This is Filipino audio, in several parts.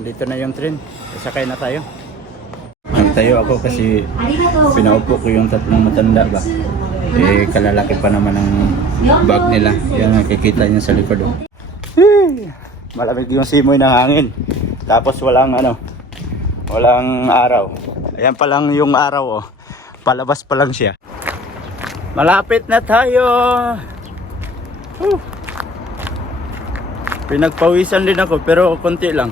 Andito na yung train. Sakay na tayo. Nagtayo ako kasi pinaupo ko yung tatlong matanda ba. Eh, kalalaki pa naman ang bag nila. Yan, nakikita niyo sa likod. Oh. Malamig yung simoy ng hangin. Tapos walang walang araw. Ayan pa lang yung araw. Oh. Palabas pa lang siya. Malapit na tayo. Pinagpawisan din ako pero konti lang.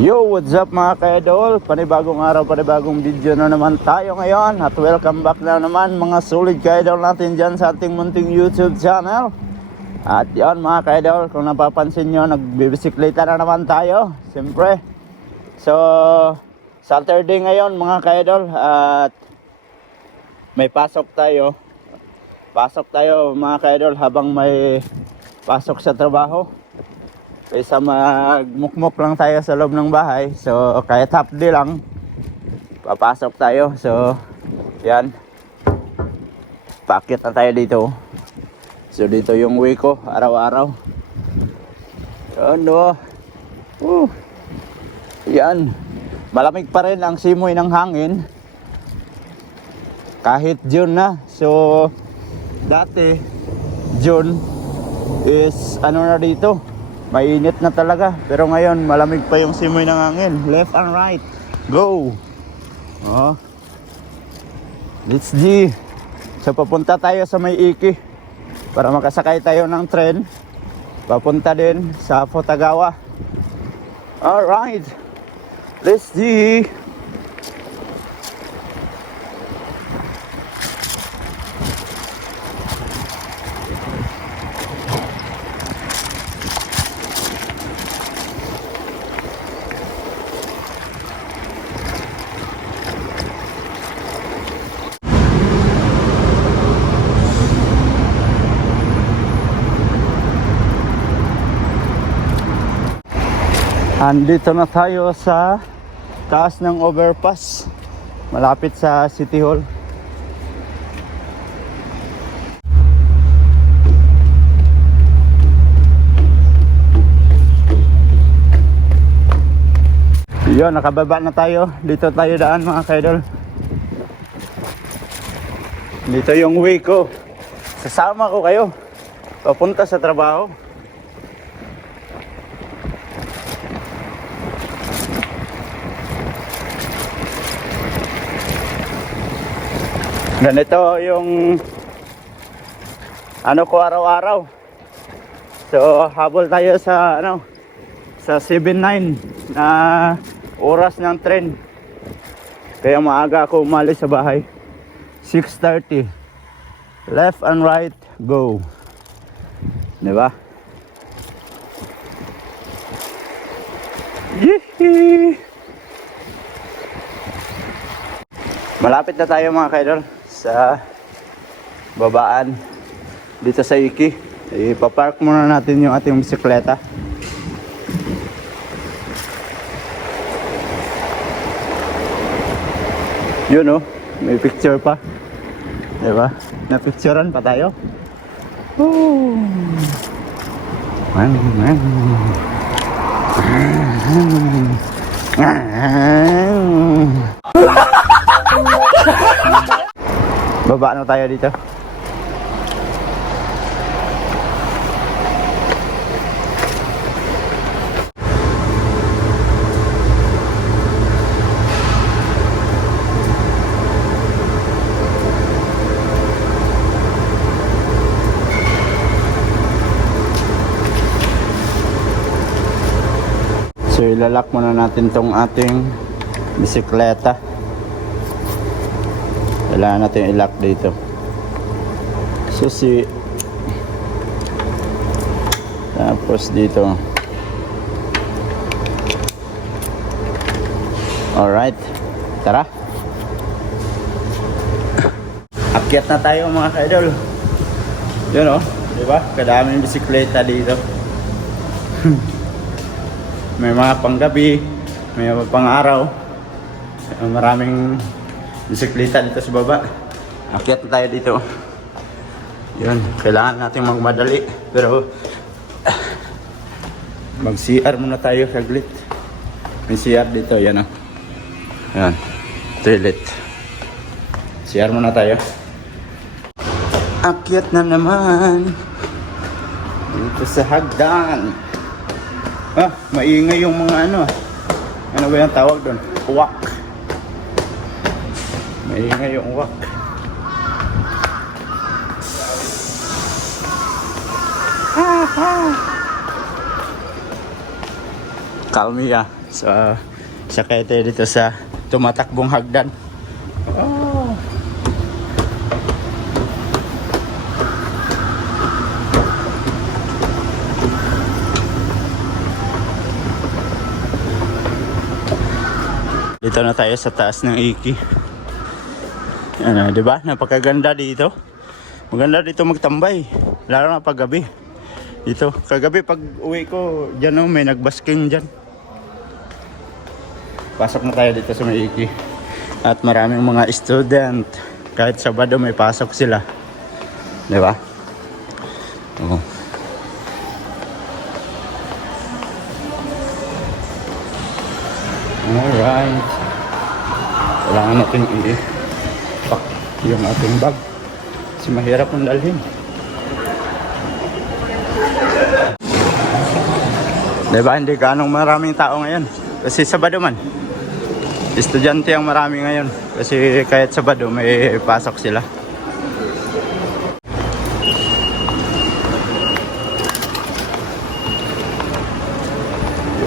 Yo, what's up mga ka-idol? Panibagong araw, panibagong video na naman tayo ngayon. At welcome back na naman mga solid ka-idol natin dyan sa ating munting YouTube channel. At yan mga ka-idol, kung napapansin nyo, nagbibisikleta na naman tayo. Siyempre. So, Saturday ngayon mga ka-idol. At may pasok tayo. Pasok tayo mga ka-idol habang may pasok sa trabaho. Kaysa magmukmok lang tayo sa loob ng bahay. So kahit half day lang, papasok tayo. So yan, paakit na tayo dito. So dito yung way ko araw-araw. Yan, malamig pa rin ang simoy ng hangin kahit June na. So dati June is na dito, mainit na talaga. Pero ngayon malamig pa yung simoy ng hangin. Left and right, go. Let's G. So papunta tayo sa May Iki para makasakay tayo ng tren papunta din sa Fotagawa. Alright, let's G. Andito na tayo sa taas ng overpass, malapit sa City Hall. Yun, nakababa na tayo. Dito tayo daan mga ka-idol. Dito yung way ko. Sasama ko kayo papunta sa trabaho. Ganito yung ko araw-araw. So habol tayo sa sa 7-9 na oras ng tren. Kaya maaga ako umalis sa bahay. 6:30. Left and right, go. Diba? Yee! Malapit na tayo mga ka-idol sa babaan dito sa Iki. Ipapark muna natin yung ating bisikleta. Yun may picture pa, diba? Napicturean pa tayo. Baba na tayo dito. So ilalak muna natin tong ating bisikleta. Kailangan natin i-lock dito. Susi. Tapos dito. Alright. Tara. Akyat na tayo mga ka-idol. Yun diba? Kadaming bisikleta dito. May mga panggabi, may mga pang-araw. Maraming bisikleta dito sa baba. Akyat tayo dito. Yun, kailangan natin magmadali. Pero, mag-CR muna tayo saglit. May CR dito, yan o. Yan, toilet. CR muna tayo. Akyat na naman. Dito sa hagdan. Maingay yung mga ano. Ano ba yung tawag doon? Uwak. Maingay yung uwak. Kalmi sa kaya tayo dito sa tumatakbong hagdan. Dito na tayo sa taas ng Iki. Ano, 'di ba? Napakaganda dito. Maganda dito magtambay, lalo na pag gabi. Dito, kagabi pag uwi ko, diyan may nagbasking diyan. Pasok na tayo dito sa Iki. At maraming mga student. Kahit Sabado may pasok sila. 'Di ba? Oo. Alright. Kailangan natin i-pack yung ating bag. Kasi mahirap ang dalhin. Diba? Hindi ganong maraming tao ngayon. Kasi Sabado man. Estudyante ang marami ngayon. Kasi kahit Sabado may pasok sila.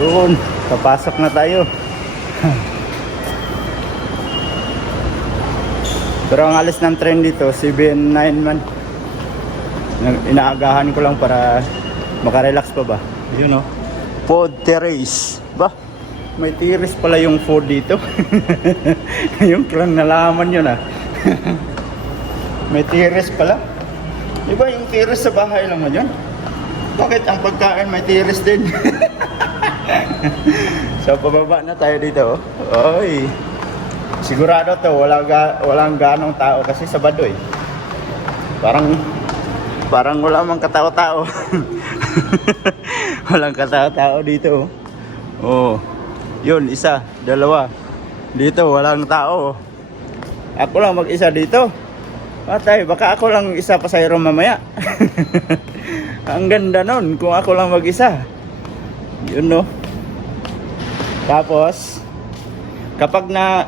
Yun. Papasok na tayo. Pero ang alis ng train dito 7-9 man. Inaagahan ko lang para makarelax pa ba. You know, food terrace ba? May terrace pala yung food dito. Yung lang nalaman yun May terrace pala. Diba yung terrace sa bahay lang mo dyan? Bakit ang pagkain may terrace din? So pababa na tayo dito. Oy. Sigurado to walang ganong tao kasi Sabado eh. Parang wala mang katao-tao. Walang katao-tao dito. Oh. Yun, isa, dalawa. Dito walang tao. Ako lang mag-isa dito. Patay, baka ako lang isa pasahero mamaya. Ang ganda nun kung ako lang mag-isa. Yun no. Tapos kapag na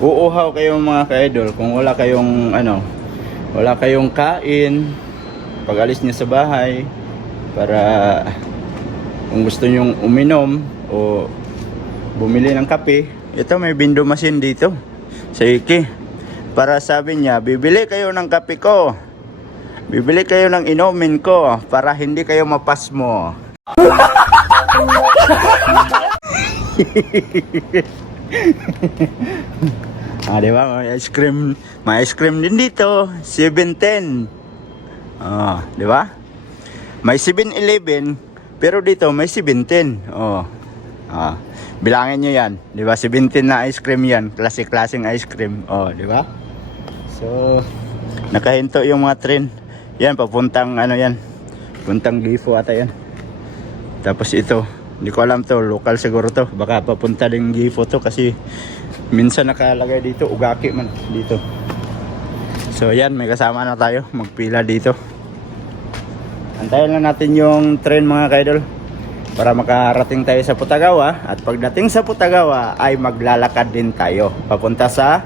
uuhaw kayong mga ka-idol, kung wala kayong wala kayong kain pag alis niyo sa bahay, para kung gusto nyong uminom o bumili ng kape, ito may window machine dito sa Iki. Para sabi niya, bibili kayo ng kape ko, bibili kayo ng inumin ko para hindi kayo mapasmo. Diba? May ice cream din dito. 7-10. Diba? May 7-11, pero dito may 7-10. Bilangin nyo yan. Diba? 17 na ice cream yan. Klaseng ice cream. Diba? So, nakahinto yung mga train. Yan, papuntang puntang Gifo ata yan. Tapos ito, hindi ko alam to, local siguro to. Baka papunta din Gifo to kasi minsan nakalagay dito, Ugaki man dito. So yan, may kasama na tayo, magpila dito. Antayin lang natin yung train mga kaidol para makarating tayo sa Putagawa. At pagdating sa Putagawa ay maglalakad din tayo papunta sa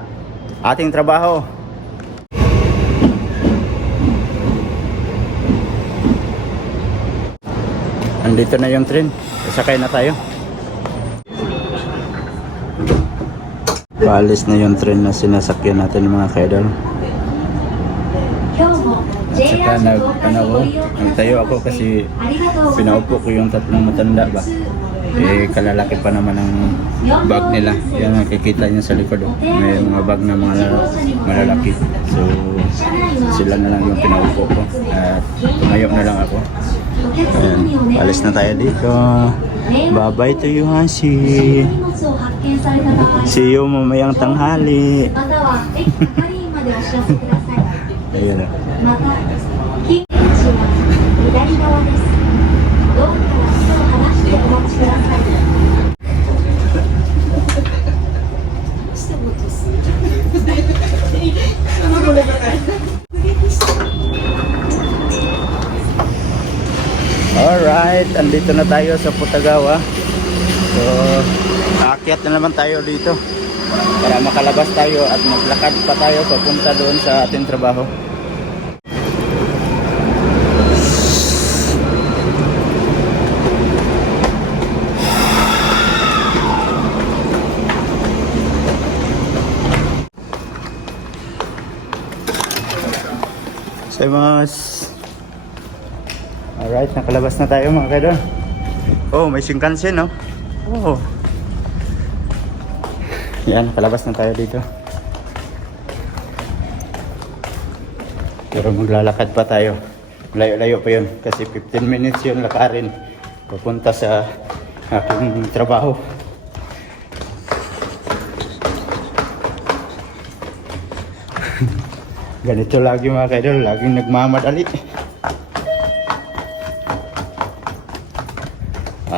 ating trabaho. Andito na yung train. Sakay na tayo. Paalis na yung train na sinasakyan natin mga kaidol. At saka nagtayo ako kasi pinaupo ko yung tatlong matanda ba. Kalalaki pa naman ang bag nila. Yan nakikita niyo sa likod. May mga bag na mga malalaki. So sila na lang yung pinaupo ko. At tumayo na lang ako. Ayan, alis na tayo dito. Bye-bye to you, Hashi. See you mamayang tanghali. 知らせください。 Ayun na. また、金口は左側です。ドアから手を離してお待ちください。 Alright, andito na tayo sa Putagawa. So, aakyat na naman tayo dito para makalabas tayo at maglakad pa tayo papunta doon sa ating trabaho. Saimasu. Alright, nakalabas na tayo mga kaidol. Oh, may Shinkansen, no? Oh. Yan, nakalabas na tayo dito. Pero maglalakad pa tayo. Layo-layo pa yun. Kasi 15 minutes yun lakarin. Papunta sa aking trabaho. Ganito lagi mga kaidol. Laging nagmamadali.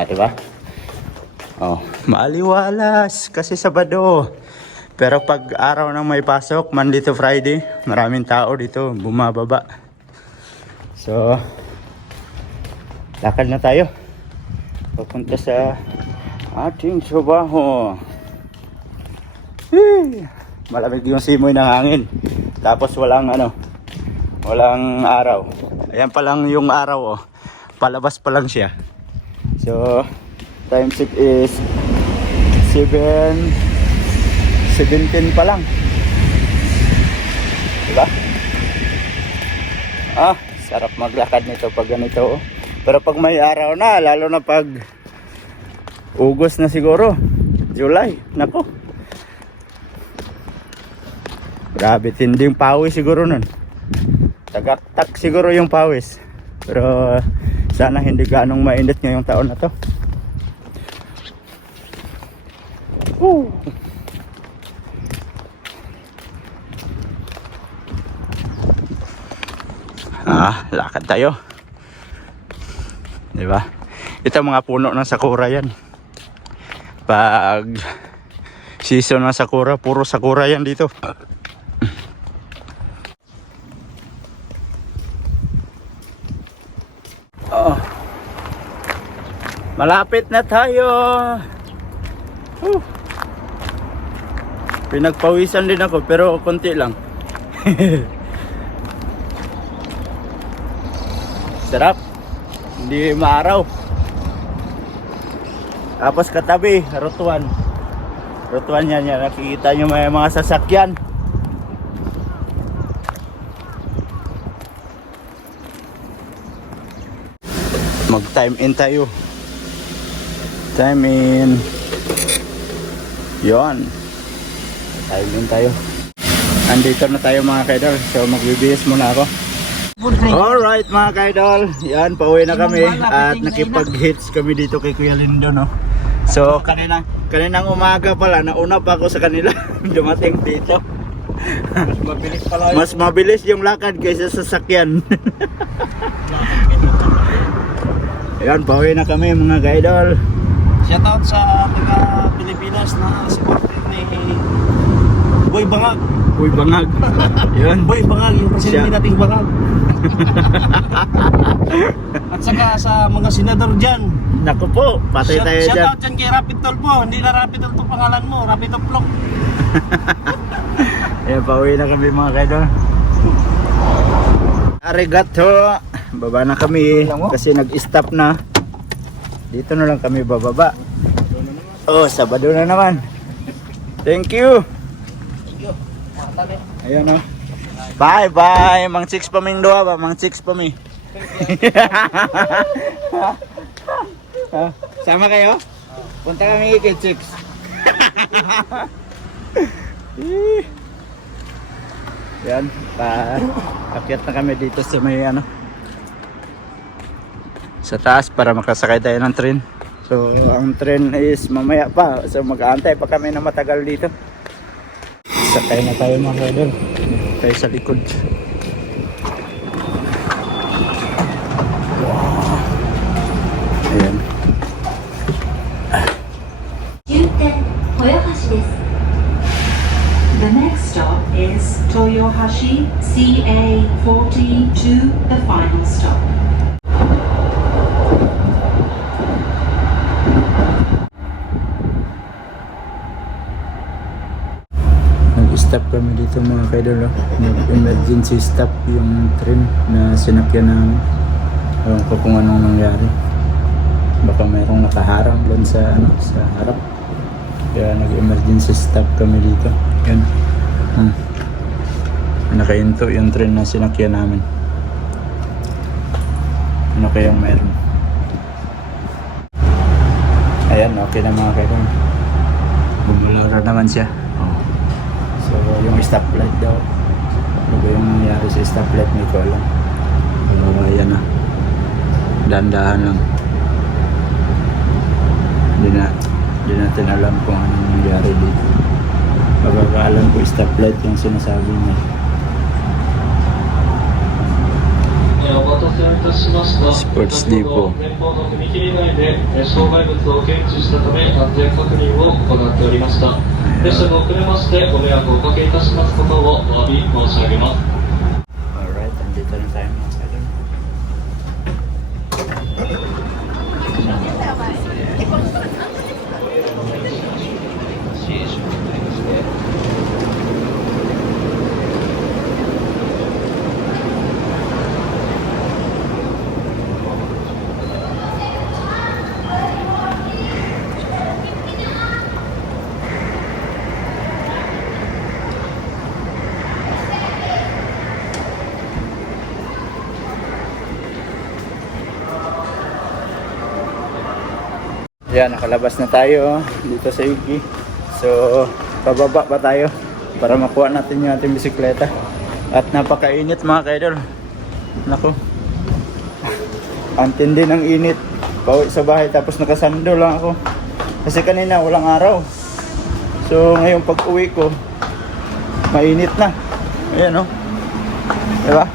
Diba? Oh, maaliwalas kasi Sabado. Pero pag araw nang may pasok, Monday to Friday, maraming tao dito bumababa. So, lakad na tayo. Papunta sa ating trabaho. Malamig yung simoy ng hangin. Tapos walang walang araw. Ayan pa lang yung araw, oh. Palabas pa lang siya. So, time check is 7:17 pa lang. Diba? Ah, sarap maglakad nito pag ganito. Pero pag may araw na, lalo na pag August na siguro, July, nako. Grabe, tinding pawis siguro nun. Tagaktak siguro yung pawis. Pero sana hindi ganong mainit ngayong taon na to. Lakad tayo. Diba? Ito mga puno ng sakura yan. Pag season ng sakura, puro sakura yan dito. Oh. Malapit na tayo. Pinagpawisan din ako pero konti lang. Sarap. Hindi maaraw. Tapos katabi, Rotuan. Rotuan yan. Nakikita nyo may mga sasakyan. Mag time in tayo. Time in. Yon. Time in tayo. Andito na tayo mga kaidol. So magbibihis muna ako. Alright mga kaidol. Yan, pauwi na kami. At nakipag-hits kami dito kay Kuya Lindo, no? So kaninang umaga pala, nauna pa ako sa kanila. Dumating dito. Mas mabilis pala. Mas mabilis yung lakad kaysa sa sasakyan. Ayan, pauwi na kami mga kaidol. Shoutout sa mga Pilipinas na supporter ni Boy Bangag. Boy Bangag. Ayan. Boy Bangag, yung presidente nating Bangag. At saka sa mga senador dyan. Naku po, patay tayo dyan. Shoutout dyan kay Rapid Tulpo. Hindi na Rapid Tulpo pangalan mo, Rapid Tulpo. Ayan, pauwi na kami mga kaidol. Arigato. Baba na kami kasi nag-stop na. Dito na lang kami bababa. Oh, Sabado na naman. Thank you. Ayan o. Bye bye. Mang chicks pa ming doa ba? Mang chicks pa mi. Sama kayo? Punta kami kay chicks. Yan, akyat na kami dito sa may sa taas para makasakay tayo ng train. So ang train is mamaya pa, so mag-aantay pa kami na matagal dito. Sakay na tayo mga kaidol. Tayo sa likod. Ayan. 終点豊橋です。 The next stop is Toyohashi CA42, the final stop. Nag-stop kami dito mga kaidol. Nag-emergency stop yung train na sinakyan namin. Ewan ko kung anong nangyari. Baka mayroong nakaharang doon sa harap. Kaya nag-emergency stop kami dito. Yan. Nakahinto yung train na sinakyan namin. Ano kayang meron? Ayan, okay na mga kaidol. Bumulara naman siya. So, yung stoplight daw. Ano ba yung nangyari sa stoplight? Hindi ko alam. Ayan na. Dandahan lang. Hindi natin alam kung anong nangyari dito. Magkakaalam ko stoplight yung sinasabi niya. お待たせいたしました。スポーツディーポー前方の踏切内で障害物を検知したため安全確認を行っておりました。列車が遅れましてご迷惑をおかけいたしますことをお詫び申し上げます。 Alright, andito na tayo mga kaidol. Yan, nakalabas na tayo dito sa Yuki. So, pababa pa tayo para makuha natin yung ating bisikleta. At napakainit mga kaidol. Naku. Ang tindi ng init. Pauwi sa bahay tapos nakasando lang ako. Kasi kanina walang araw. So, ngayon pag uwi ko, mainit na. Ayan o. Diba?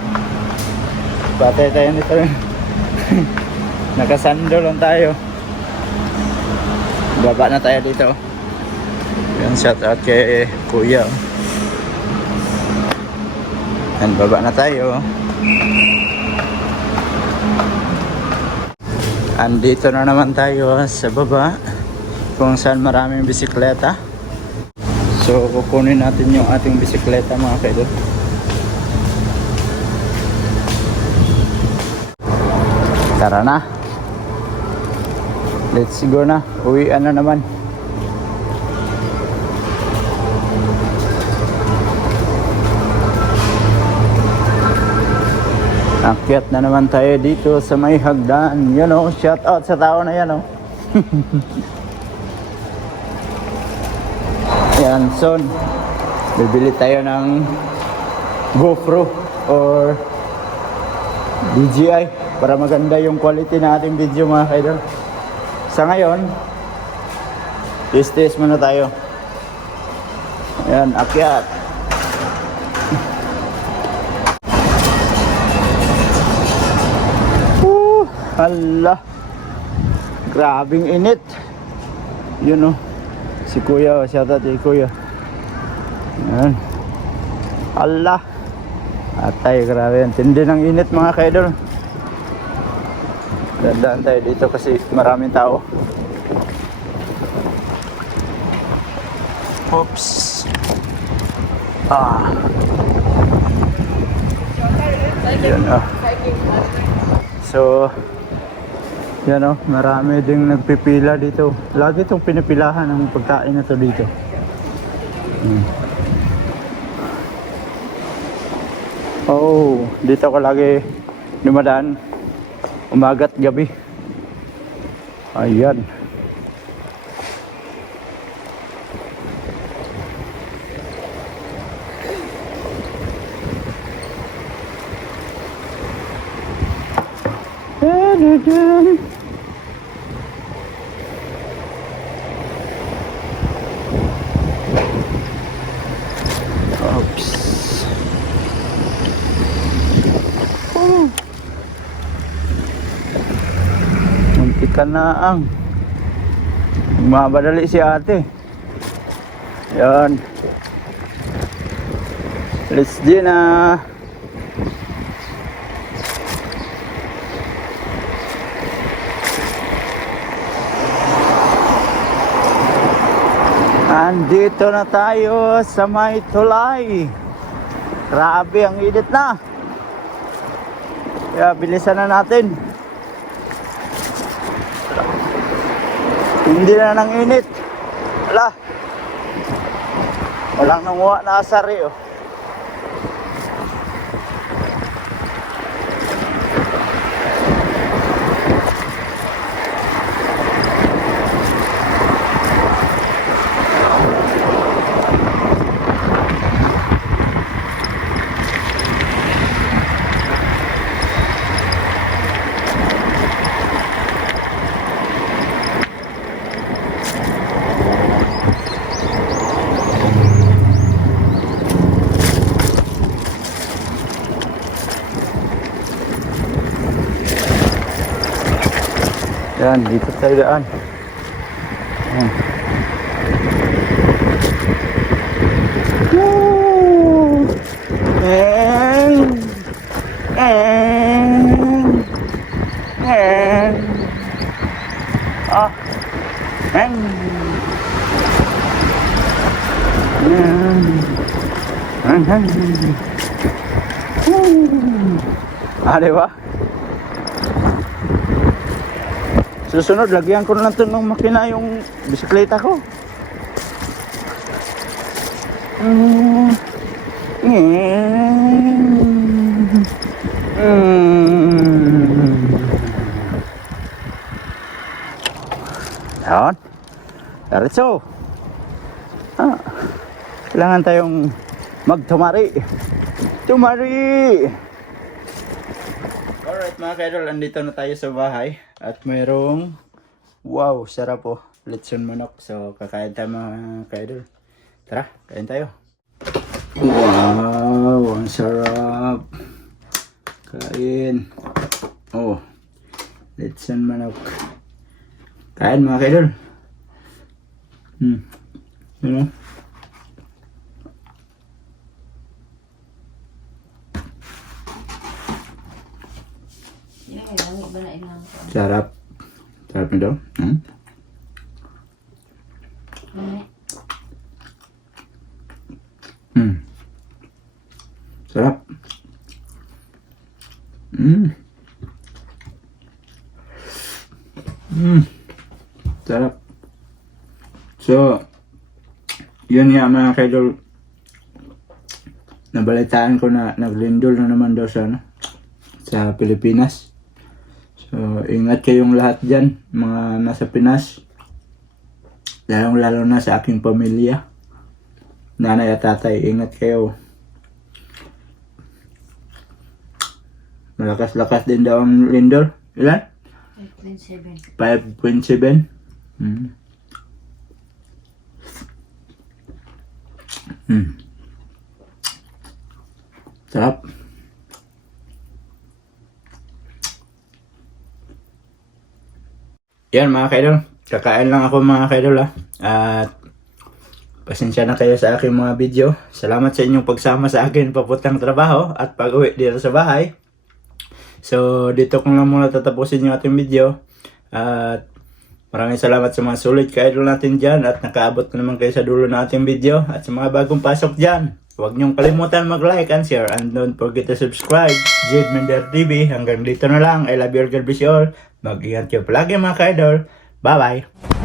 Batay tayo nito. Nakasando lang tayo. Baba na tayo dito. Yan, shout out kay Kuya. Yan, baba na tayo. Andito na naman tayo sa baba kung saan maraming bisikleta. So kukunin natin yung ating bisikleta mga kaidol. Tara na. Let's go na. Uwian na naman. Akyat na naman tayo dito sa may hagdan. You know, shout out sa tao na yan, oh. Yan, son. Bibili tayo ng GoPro or DJI para maganda yung quality na ating video mga kaidol. Sa ngayon, test muna tayo. Ayan, akyat. Hala. Grabing init. Yun o. Si Kuya, shout out kay Kuya. Ayan. Hala. Atay, grabe yan. Tindi ng init mga kaidol. Dadaan tayo dito kasi maraming tao. Oops. Yan o. So, yan o. Marami ding nagpipila dito. Lagi itong pinipilahan ng pagkain na to dito. Oh, dito ko lagi dumadaan. Umaga't gabi. Ayan. Oops. Kanaang. Mabadali si ate. Yan. Let's do na. Andito na tayo sa may tulay. Grabe ang init na. Kaya bilisan na natin. Hindi na nang init. Wala. Walang nanguha na asari oh. Yan, dito tayo daan. Yan. Woo! Ah. Ah, diba? Susunod, lagyan ko na lang ito ng makina yung bisikleta ko. Yan. Diretso. Kailangan tayong magtumari. Tumari! Alright mga kaidol, andito na tayo sa bahay. At mayroong, wow, sarap po. Lechon manok. So, kakain tayo mga kaidol. Tara, kain tayo. Wow, ang sarap. Kain. Oh, lechon manok. Kain mga kaidol. Ano? Sarap. Sarap na daw. Sarap. Sarap. So, yun nga mga kaidol. Nabalitaan ko na naglindol na naman daw sa sa Pilipinas. So, ingat kayong lahat dyan, mga nasa Pinas. Lalo na sa aking pamilya. Nanay at tatay, ingat kayo. Malakas-lakas din daw ang lindol. Ilan? 5.7. 5.7? Sarap. Yan mga kaidol, kakain lang ako mga kaidol at pasensya na kayo sa aking mga video. Salamat sa inyong pagsama sa akin papuntang trabaho at pag-uwi dito sa bahay. So dito ko lang muna tatapusin yung ating video at maraming salamat sa mga sulit kaidol natin dyan at nakaabot na naman kayo sa dulo ng ating video. At sa mga bagong pasok dyan, huwag niyong kalimutan mag-like and share and don't forget to subscribe. Jade Mender TV, hanggang dito na lang. I love you all, God bless you all. Mag-ingat kayo palagi mga kaidol. Bye-bye!